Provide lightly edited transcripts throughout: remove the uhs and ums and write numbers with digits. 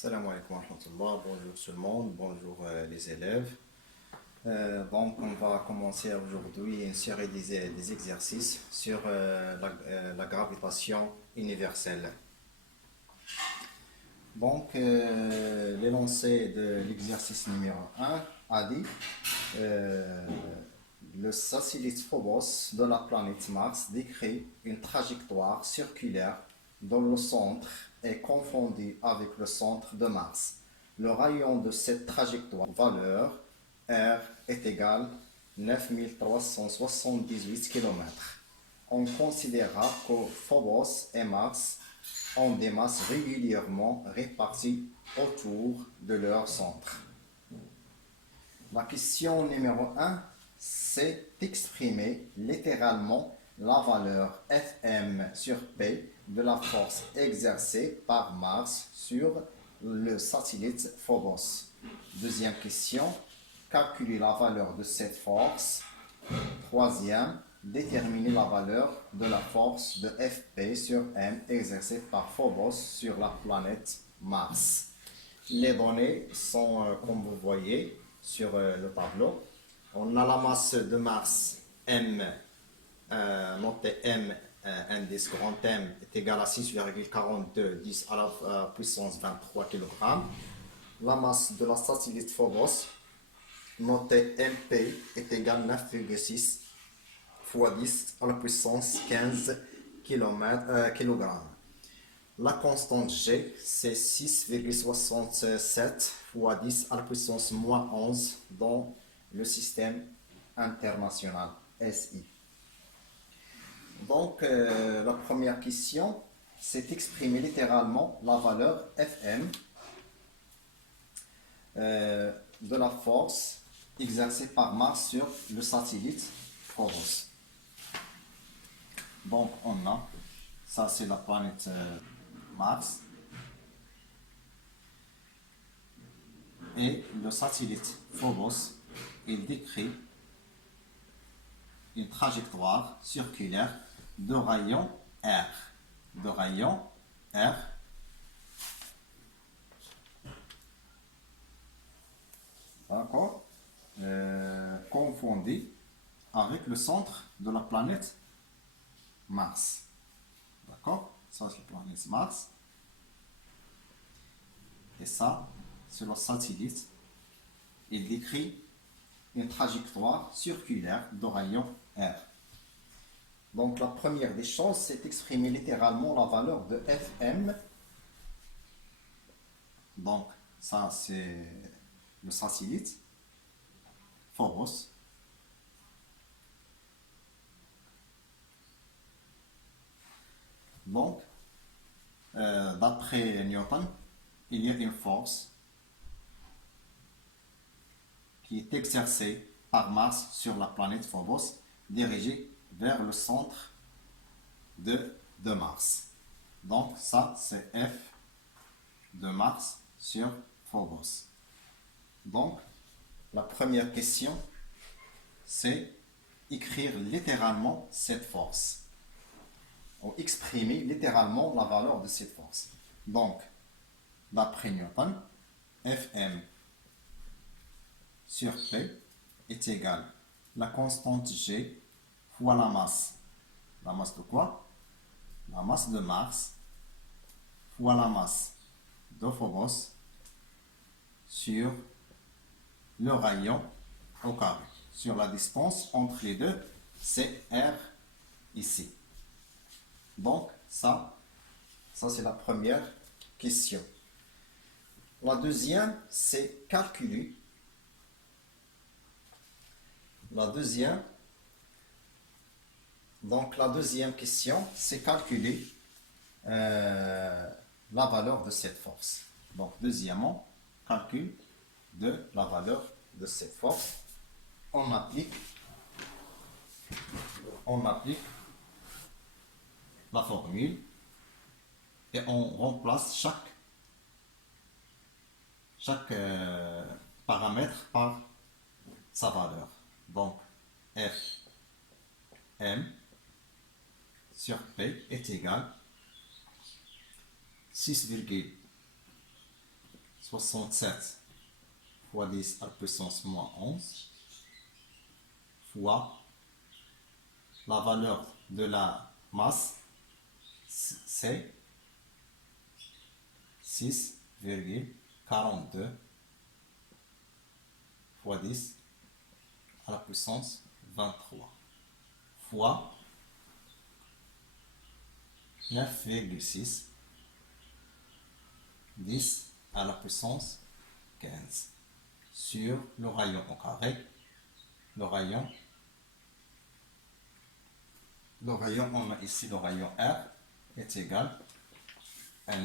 Salam alaikum wa rahmatullah. Bonjour tout le monde, bonjour les élèves. Donc on va commencer aujourd'hui une série des exercices sur la gravitation universelle. Donc l'énoncé de l'exercice numéro un a dit euh, le satellite Phobos de la planète Mars décrit une trajectoire circulaire dont le centre est confondu avec le centre de Mars. Le rayon de cette trajectoire, valeur R, est égal à 9378 km. On considérera que Phobos et Mars ont des masses régulièrement réparties autour de leur centre. La question numéro un, c'est d'exprimer littéralement la valeur Fm sur P de la force exercée par Mars sur le satellite Phobos. Deuxième question, calculer la valeur de cette force. Troisième, déterminer la valeur de la force de Fp sur M exercée par Phobos sur la planète Mars. Les données sont, comme vous voyez, sur le tableau. On a la masse de Mars M, notée M, indice grand M, est égal à 6,42 10 à la puissance 23 kg. La masse de la satellite Phobos, notée MP, est égale à 9,6 fois 10 à la puissance 15 kg. La constante G, c'est 6,67 fois 10 à la puissance moins 11 dans le système international SI. Donc, la première question, c'est d'exprimer littéralement la valeur Fm de la force exercée par Mars sur le satellite Phobos. Donc, on a, ça c'est la planète Mars. Et le satellite Phobos, il décrit une trajectoire circulaire de rayon R. De rayon R. D'accord, confondu avec le centre de la planète Mars. D'accord, ça c'est la planète Mars. Et ça, c'est le satellite. Il décrit une trajectoire circulaire de rayon R. Donc la première des choses, c'est d'exprimer littéralement la valeur de Fm. Donc ça, c'est le satellite Phobos. Donc, d'après Newton, il y a une force qui est exercée par Mars sur la planète Phobos, dirigée vers le centre de Mars. Donc ça, c'est F de Mars sur Phobos. Donc, la première question, c'est écrire littéralement cette force, ou exprimer littéralement la valeur de cette force. Donc, d'après Newton, Fm sur P est égal à la constante G fois la masse. La masse de quoi? La masse de Mars fois la masse de Phobos sur le rayon au carré. Sur la distance entre les deux, c'est R ici. Donc, ça c'est la première question. La deuxième, c'est calculer. La deuxième question, c'est calculer la valeur de cette force. Donc, deuxièmement, calcul de la valeur de cette force. On applique la formule et on remplace chaque paramètre par sa valeur. Donc, F M sur P est égal à 67 fois 10 à la puissance moins 11 fois la valeur de la masse, c'est 6,42 fois 10 à la puissance 23 fois 9,6 10 à la puissance 15 sur le rayon au carré. Le rayon, on a ici le rayon R est égal à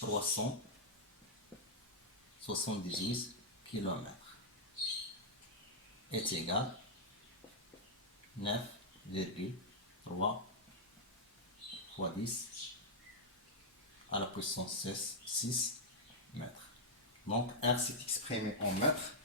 378 km est égal 9,3 fois 10 à la puissance 6 mètres. Donc R s'est exprimé en mètres.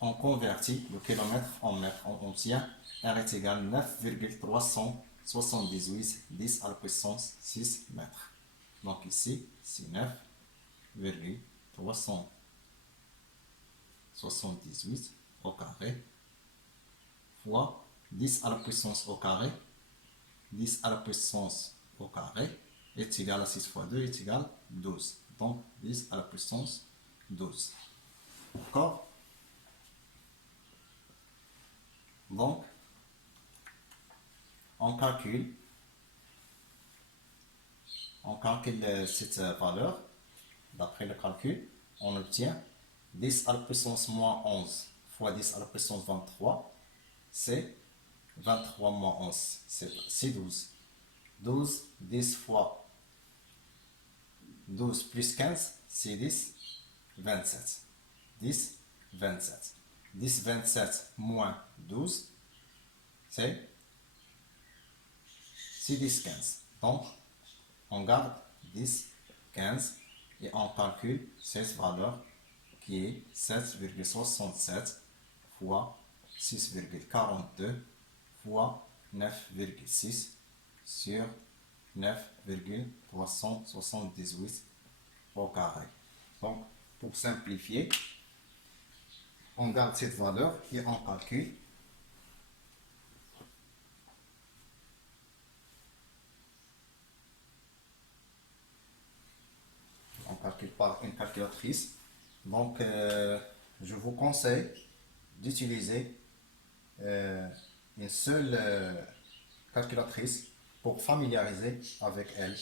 On convertit le kilomètre en mètres. On obtient R est égal 9,378 10 à la puissance 6 mètres. Donc ici, c'est 9,378 au carré fois 10 à la puissance au carré. 10 à la puissance au carré est égal à 6 fois 2 est égal à 12. Donc 10 à la puissance 12. D'accord? Donc, on calcule cette valeur. D'après le calcul, on obtient 10 à la puissance moins 11 fois 10 à la puissance 23, c'est 23 moins 11, c'est 12. 12, 10 fois 12 plus 15, c'est 10, 27. 10, 27. 10, 27 moins 12, c'est 10, 15. Donc, on garde 10, 15 et on calcule cette valeur qui est 7,67 fois 6,42 fois 9,6 sur 9,378 au carré. Donc, pour simplifier, on garde cette valeur et on calcule. On calcule par une calculatrice. Donc, je vous conseille d'utiliser une seule calculatrice pour familiariser avec elle.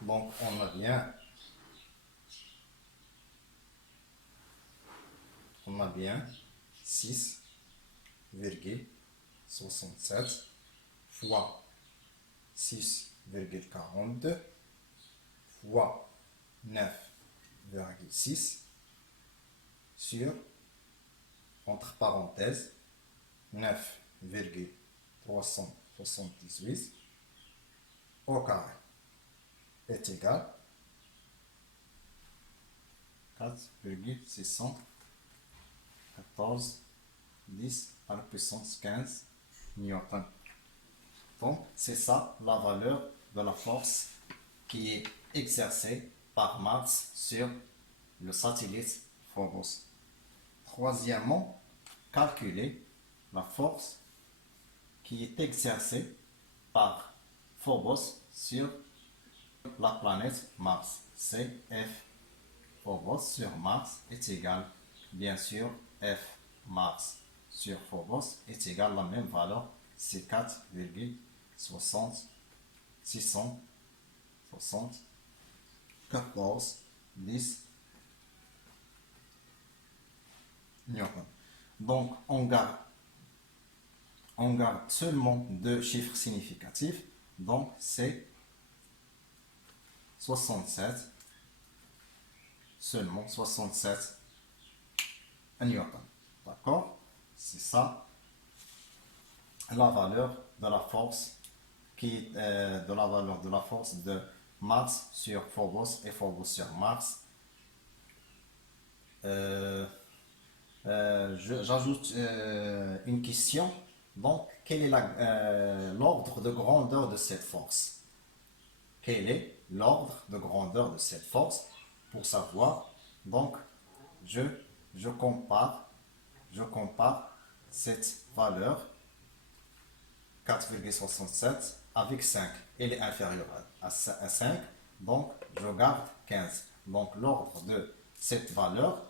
Donc, on a bien 6,67 fois 6,42 fois 9,6 sur, entre parenthèses, 9,378 au carré est égal à 4,614 10 à la puissance 15 newton. Donc, c'est ça la valeur de la force qui est exercée par Mars sur le satellite Phobos. Troisièmement, calculer la force qui est exercée par Phobos sur la planète Mars. C'est F Phobos sur Mars est égal, bien sûr, F Mars sur Phobos est égal à la même valeur, c'est 4,614 10 newton. Donc, on garde seulement deux chiffres significatifs. Donc, c'est 67, seulement 67 newton. D'accord? C'est ça la valeur de la force de la valeur de la force de Mars sur Phobos et Phobos sur Mars. J'ajoute une question. Donc, quel est l'ordre de grandeur de cette force? Quel est l'ordre de grandeur de cette force? Pour savoir, donc, je, je compare, je compare cette valeur 4,67 avec 5. Elle est inférieure à 5, donc je garde 15. Donc l'ordre de cette valeur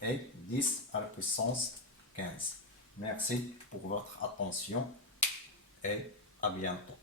est 10 à la puissance 15. Merci pour votre attention et à bientôt.